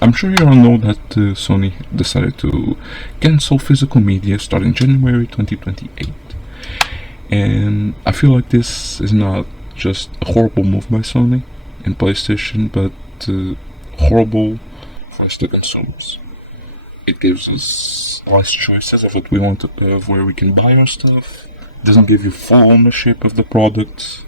I'm sure you all know that Sony decided to cancel physical media starting January 2028. And I feel like this is not just a horrible move by Sony and PlayStation, but horrible for us, the consumers. It gives us less choices of what we want to, of where we can buy our stuff. It doesn't give you full ownership of the product.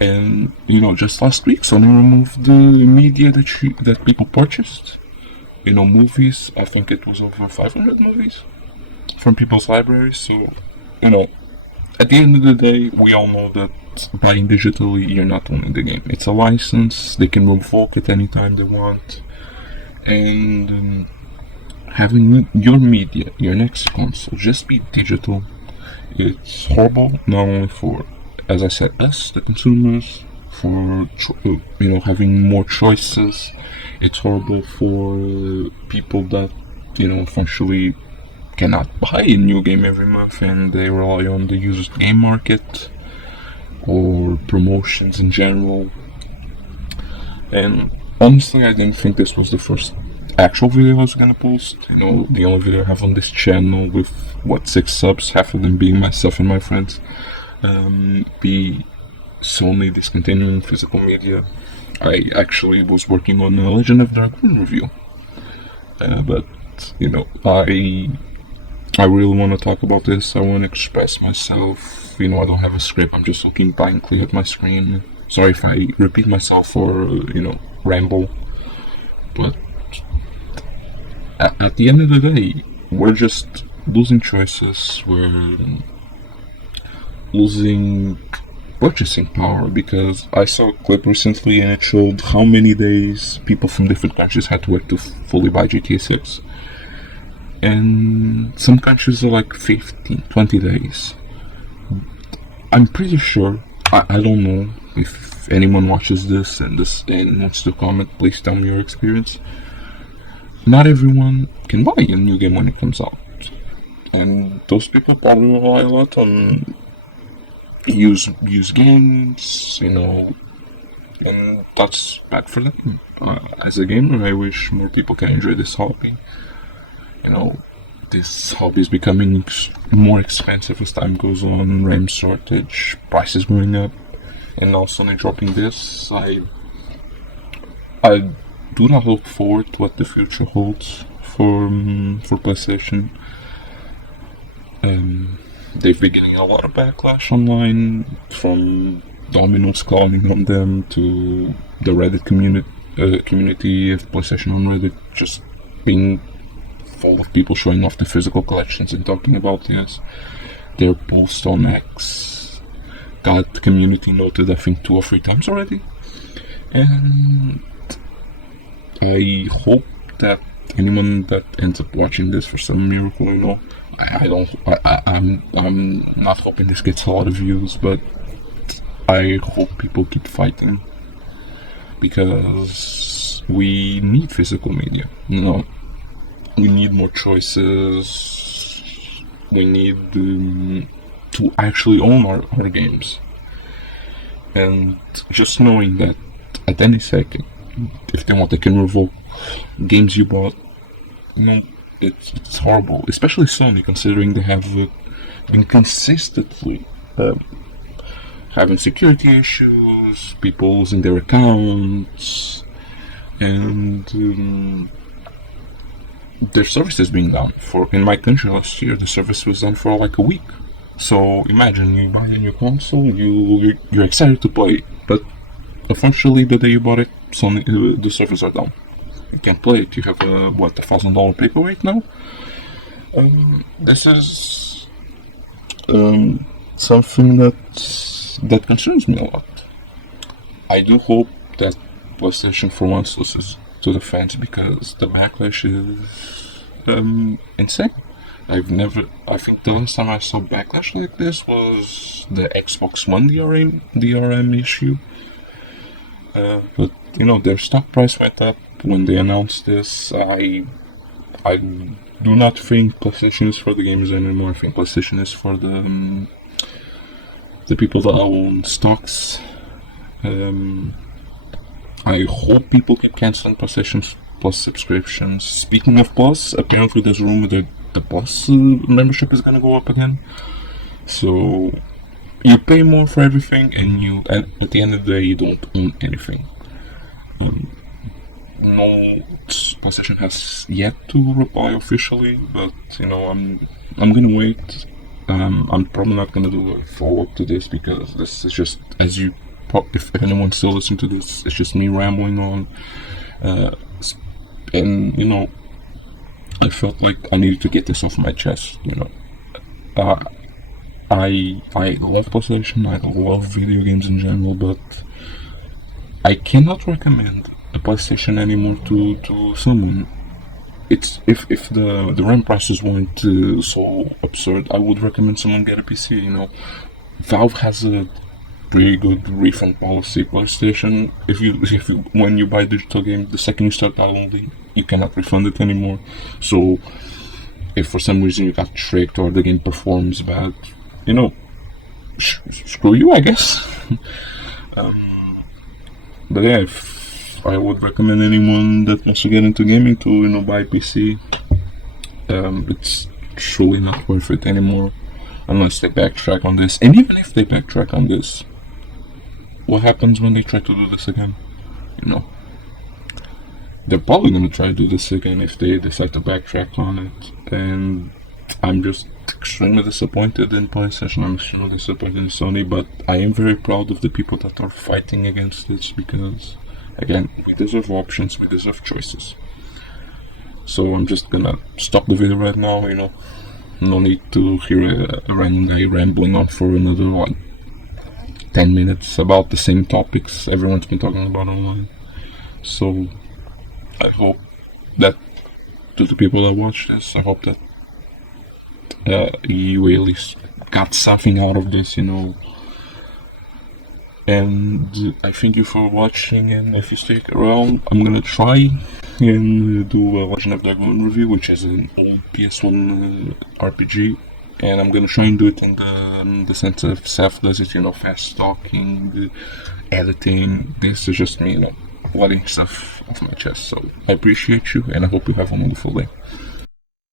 And just last week, Sony removed the media that people purchased. Movies. I think it was over 500 movies from people's libraries. So, at the end of the day, we all know that buying digitally, you're not owning the game. It's a license. They can revoke it anytime they want. And having your media, your next console, just be digital, it's horrible. Not only for, as I said, us, the consumers, for having more choices. It's horrible for people that essentially cannot buy a new game every month and they rely on the used game market or promotions in general. And honestly, I didn't think this was the first actual video I was gonna post. The only video I have on this channel with 6 subs, half of them being myself and my friends, be Sony discontinuing physical media. I actually was working on a Legend of Dragoon review, but I really want to talk about this. I want to express myself. I don't have a script. I'm just looking blankly at my screen. Sorry if I repeat myself or ramble, but at the end of the day, we're just losing choices. We're losing purchasing power, because I saw a clip recently and it showed how many days people from different countries had to wait to fully buy GTA 6. And some countries are like 15, 20 days. I'm pretty sure, I don't know if anyone watches this and wants to comment, please tell me your experience. Not everyone can buy a new game when it comes out. And those people probably rely a lot on use games, and that's bad for them. As a gamer, I wish more people can enjoy this hobby. This hobby is becoming more expensive as time goes on, RAM shortage, prices going up, and now Sony dropping this. I do not look forward to what the future holds for PlayStation. They've been getting a lot of backlash online, from Domino's calling on them to the Reddit community of PlayStation on Reddit just being full of people showing off the physical collections and talking about their post on X got community noted, I think 2 or 3 times already. And I hope that anyone that ends up watching this for some miracle, I'm not hoping this gets a lot of views, but I hope people keep fighting, because we need physical media. We need more choices. We need to actually own our games. And just knowing that at any second, if they want, they can revoke games you bought. It's horrible, especially Sony, considering they have been consistently having security issues, people losing their accounts, and their service is being down. In my country last year, the service was down for like a week. So imagine you buy a new console, you're excited to play it, but unfortunately the day you bought it, Sony, the servers are down. You can't play it. You have a $1,000 paperweight now. This is something that concerns me a lot. I do hope that PlayStation for once listens to the fans, because the backlash is insane. I think the last time I saw backlash like this was the Xbox One DRM issue. But their stock price went up when they announced this. I do not think PlayStation is for the gamers anymore. I think PlayStation is for the people that own stocks. I hope people keep canceling PlayStation Plus subscriptions. Speaking of Plus, apparently there's a rumor that the Plus membership is gonna go up again. So you pay more for everything, and at the end of the day you don't own anything. No, PlayStation has yet to reply officially, but I'm gonna wait. I'm probably not gonna do a follow up to this because this is just if anyone's still listening to this, it's just me rambling on. Uh, and I felt like I needed to get this off my chest. Uh, I love PlayStation. I love video games in general, but I cannot recommend a PlayStation anymore to someone. It's if the RAM prices weren't so absurd, I would recommend someone get a PC. Valve has a pretty good refund policy. PlayStation, if you when you buy a digital game, the second you start downloading, you cannot refund it anymore. So if for some reason you got tricked or the game performs bad, screw you, I guess. But yeah, if I would recommend anyone that wants to get into gaming to buy a PC. It's truly not worth it anymore unless they backtrack on this. And even if they backtrack on this, what happens when they try to do this again? They're probably going to try to do this again if they decide to backtrack on it. And I'm just extremely disappointed in PlayStation. I'm extremely disappointed in Sony, but I am very proud of the people that are fighting against this because, again, we deserve options, we deserve choices. So I'm just gonna stop the video right now. No need to hear a random guy rambling on for another 10 minutes about the same topics everyone's been talking about online. So I hope that to the people that watch this, I hope that you really got something out of this, And I thank you for watching, and if you stick around, I'm gonna try and do a Legend of Dragoon review, which is an old PS1 RPG, and I'm gonna try and do it in the sense of Seth does it, fast talking, editing. This is just me, letting stuff off my chest. So I appreciate you, and I hope you have a wonderful day.